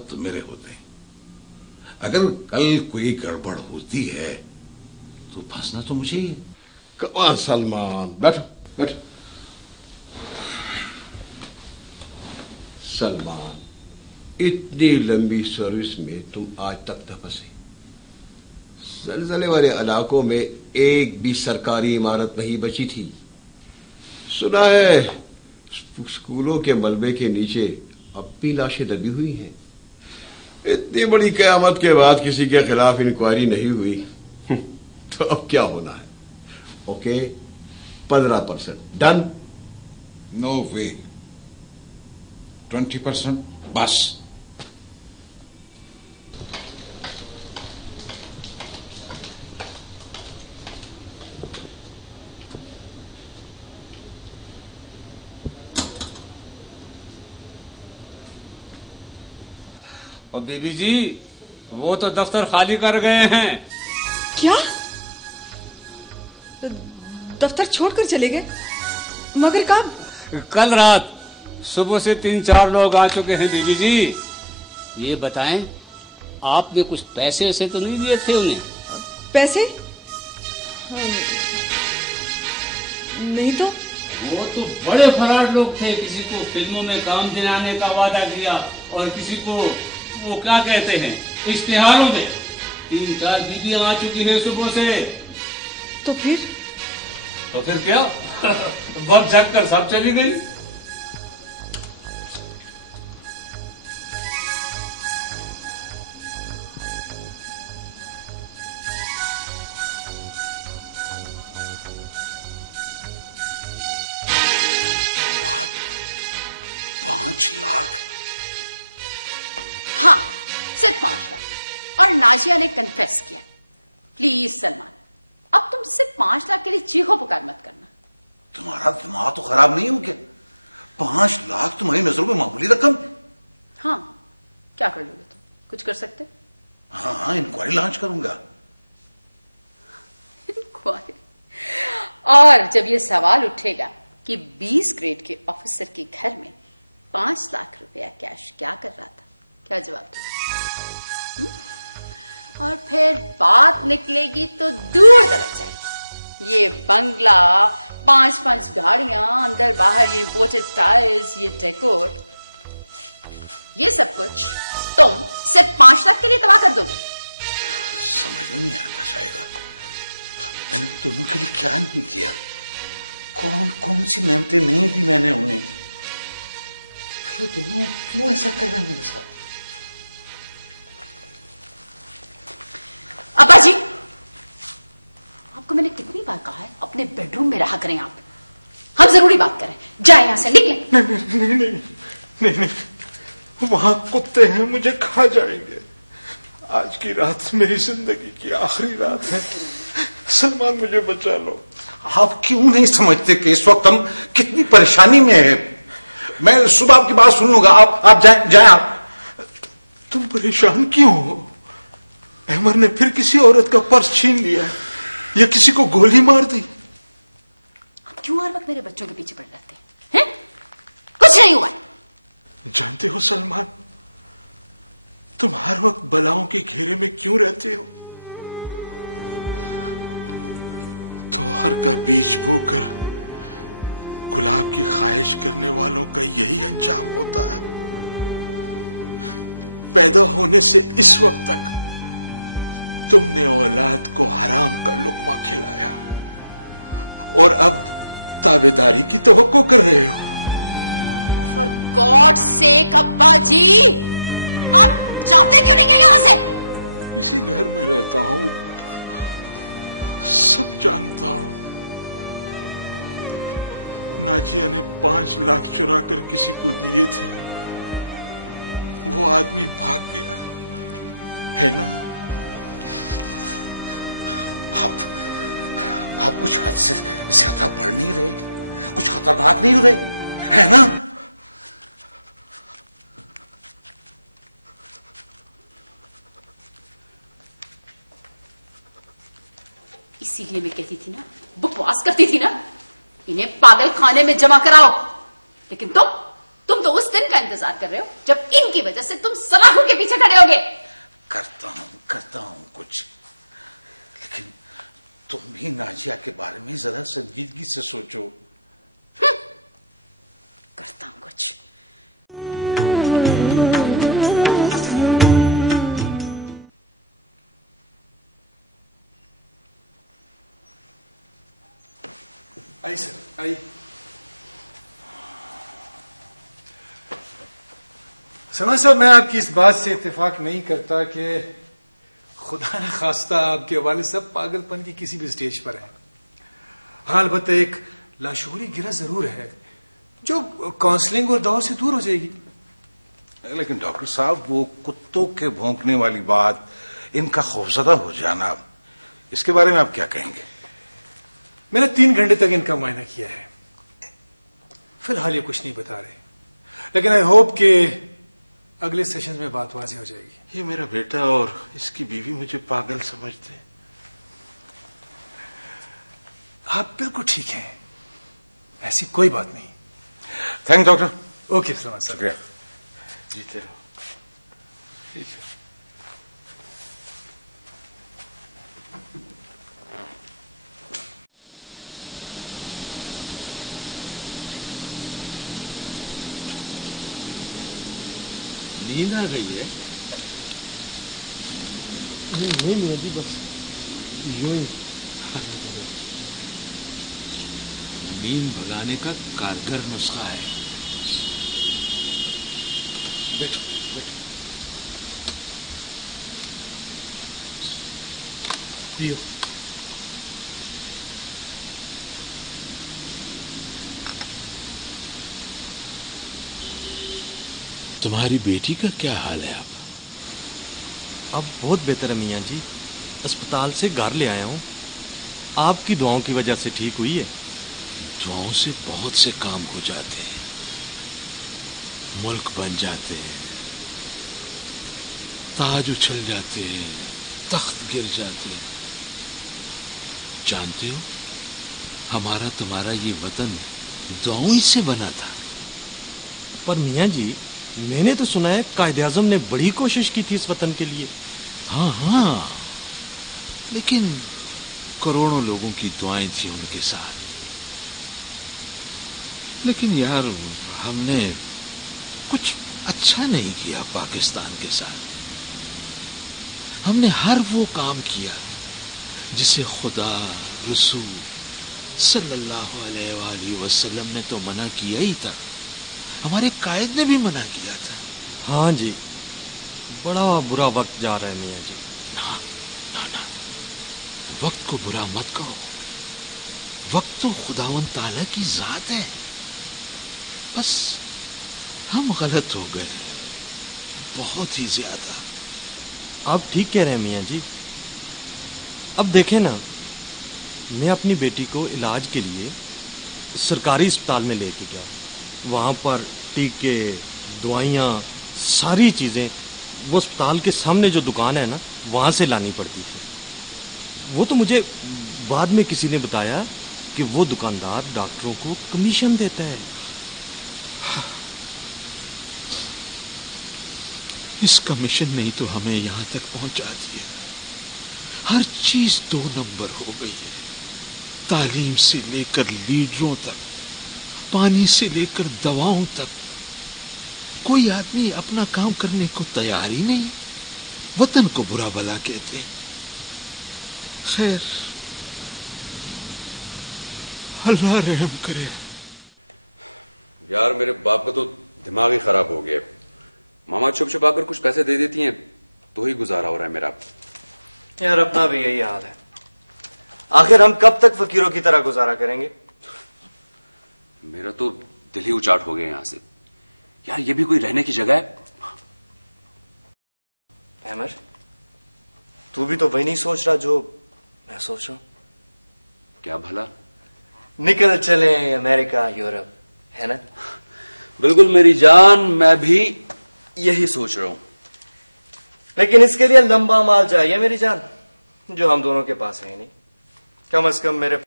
तो मेरे होते हैं। अगर कल कोई गड़बड़ होती है तो फंसना तो मुझे ही है। कमाल सलमान, बैठो बैठो। सलमान, इतनी लंबी सर्विस में तुम आज तक न फंसे। जलजले वाले इलाकों में एक भी सरकारी इमारत नहीं बची थी। सुना है स्कूलों के मलबे के नीचे अब भी लाशें दबी हुई हैं। इतनी बड़ी कयामत के बाद किसी के खिलाफ इंक्वायरी नहीं हुई तो अब क्या होना है? Okay, 15% done. नो वे, 20% बस। और बीबी जी, वो तो दफ्तर खाली कर गए हैं। क्या? दफ्तर छोड़कर चले गए? मगर कब? कल रात। सुबह से 3-4 लोग आ चुके हैं बीबी जी। ये बताएं, आपने कुछ पैसे वैसे तो नहीं दिए थे उन्हें? पैसे? नहीं तो। वो तो बड़े फरार लोग थे। किसी को फिल्मों में काम दिलाने का वादा किया और किसी को वो क्या कहते हैं, इश्तिहारों में। 3-4 बीबियां आ चुकी है सुबह से। तो फिर क्या? बस झक कर सब चली गई। What? 5 लाख? हाँ, सिर्फ 5 लाख। और नाजिया ने कन्फेस किया। प्लीज सलमान, अब तुम सिर्फ 5 लाख के लिए चीखो पुकार मत करना। तुम्हारा दिमाग तो खराब नहीं हो गया? 5 लाख तुम्हारी नजरों में मामूली रकम? हाँ, क्या कर लोगे तुम? कुछ कर सकते? हाँ, इंक्वायरी लॉन्च करूंगा। इंक्वायरी? और जब ये सवाल उठेगा कि 20 ग्रेड के ऑफिसर के घर में 5 लाख रुपया कैश क्या कर रहा था, क्या जवाब दोगे? और फिर बात निकलेगी तो दूर तक जाएगी। ये बंगला, 5-5 गाड़ियां, अंदर बाहर ये इंपोर्टेड टायर्स, ये डेकोर, ये सब कुछ तुम सिर्फ 5 लाख के लिए तबाह कर दोगे। समझ में नहीं आता शायद। मैंने दोनों के लिए क्या नहीं किया? कौन कौन सी नेमतें नहीं दी मैंने उन्हें? फिर वो दोनों क्यों ऐसा कर रहे हैं मेरे साथ? अब्बा जी, आपको मैंने कितनी बार कहा है अपने बेडरूम में रहा करें आप। हम जरूरी बात करें, जाए यहां से, निकले। नहीं, वहां कुत्ते हैं, मुझे खा जाएंगे। आज की रात मेरी जिंदगी की आखिरी रात है। सलमान, मुझे बचा लो। आप क्यों नहीं समझते कि इस वक्त हम कितनी परेशानी में है? मैं सुबह आपकी बात सुन लूंगा। आप जाए आप। तुम परेशान क्यों हो? अहमर ने फिर किसी औरत का पर्स छीन लिया या किसी को गोली मार दी? आप क्यों हर वक्त मेरे बच्चों के पीछे पड़ रहते हैं? कुछ नहीं हुआ। जानते हो सलमान, तुम हर वक्त बलाओं के घेरे में क्यों रहते हो? तोहर का बीज बोकर गुलाब की ख्वाहिश करने वालों का यही अंजाम होता है। पैदा होने से इस वक्त तक तुमने औलाद को हराम का लुक्मा खिलाया और अब ताबेदारी की तवक्को कर रहे हो। फॉर गॉड सेक अब्बा जी, आप जाते क्यों नहीं गए यहां से? इसी घर में रहता हूं, सब जानता हूं। नाजिया ने 5 लाख चुरा कर किसी को दिए थे, वो आदमी भाग गया है ना? आप कुछ हद से ज्यादा बढ़ नहीं रहे? कुछ खतरनाक नहीं हो रहे, है ना? इसीलिए मैं कहती थी ना, बकवास करती थी ना, इन्हें पागल खाने में जमा कराओ। लेकिन तुम तो उस दिन का इंतजार कर रहे हो जब इनकी वजह से तुम सलाखों के पीछे खड़े होगे? करता हूं कुछ, लेकिन तुम भी नाजिया के बारे में जरा संजीदगी से सोचो। करता हूं कुछ। आई सर, आई। सलमान साहब, मैं आपकी इस बात से इत्तेफाक नहीं करता कि खुदा न खास्ता आपके वालिद साहब पागलपन की किसी भी स्टेज पर है। हाँ, अलबत्ता एक लाशूरी गिरह जरूर है जो काउंसलिंग और दवा से दूर हो जाएगी। लेकिन डॉक्टर साहब, वो कुत्तों के भौंकने वाली बात, इनका खौफजदा हो जाना, इसके बारे में आप क्या कहेंगे? मैंने 3 घंटे तक इनका मुआयना किया है। फिलहाल ये कुछ नहीं बता रहे, लेकिन आई होप कि अगले सेशन में बात वाज़ेह हो जाएगी। ये मेरा बेटा और इसकी बीवी मुझे पागल समझते हैं। आप बिल्कुल ठीक हैं, ऐसी कोई बात नहीं। Thank doctor. ओके सलमान साहब, शुक्रिया। जीते रहो। नींद आ गई है? नहीं मियां जी, बस यूं ही। नींद भगाने का कारगर नुस्खा है। बैठो बैठो, पियो। तुम्हारी बेटी का क्या हाल है अब बहुत बेहतर है मियां जी, अस्पताल से घर ले आया हूँ। आपकी दुआओं की वजह से ठीक हुई है। दुआओं से बहुत से काम हो जाते हैं, मुल्क बन जाते हैं, ताज उछल जाते हैं, तख्त गिर जाते हैं। जानते हो, हमारा तुम्हारा ये वतन दुआओं ही से बना था। पर मियां जी, मैंने तो सुना है कायदे आजम ने बड़ी कोशिश की थी इस वतन के लिए। हाँ हाँ, लेकिन करोड़ों लोगों की दुआएं थी उनके साथ। लेकिन यार, हमने कुछ अच्छा नहीं किया पाकिस्तान के साथ। हमने हर वो काम किया जिसे खुदा, रसूल सल्लल्लाहु अलैहि वसल्लम ने तो मना किया ही था, हमारे कायद ने भी मना किया था। हाँ जी, बड़ा बुरा वक्त जा रहा है मियां जी। ना ना ना, वक्त को बुरा मत कहो। वक्त तो खुदावंद ताला की जात है। बस हम गलत हो गए, बहुत ही ज्यादा। आप ठीक कह रहे हैं मियां जी। अब देखें ना, मैं अपनी बेटी को इलाज के लिए सरकारी अस्पताल में लेके गया। वहां पर टीके, दवाइयाँ, सारी चीजें वो अस्पताल के सामने जो दुकान है ना, वहां से लानी पड़ती थी। वो तो मुझे बाद में किसी ने बताया कि वो दुकानदार डॉक्टरों को कमीशन देता है। इस कमीशन ने तो हमें यहां तक पहुंचा दिया। हर चीज 2 नंबर हो गई है, तालीम से लेकर लीडरों तक, पानी से लेकर दवाओं तक। कोई आदमी अपना काम करने को तैयार ही नहीं। वतन को बुरा भला कहते हैं। खैर, अल्लाह रहम करे। यार, मेरे बाप का तो दिमाग ही खराब हो गया। मामा छुप छुपा कर कुछ पैसे दे देती हैं तो ही गुजारा हो रहा है मेरा। यार, अपना भी यही हाल है। आखिर हम कब तक फकीरों की तरह गुजारा करेंगे? मेरा तो दिल ही उचाट हो गया यहां से। यार, ये भी कोई रहने की जगह है? अहमद, तू भी तो वही नहीं सोच रहा जो मैं सोच रहा हूं? क्या भला? निकल चले अमेरिका, यूरोप, है ना? बिल्कुल मेरी जान, मैं भी यही सोच रहा हूं। लेकिन इसके लिए लंबा माल चाहिए मेरी जान, जो हम दोनों के पास है नहीं। कम से कम मेरे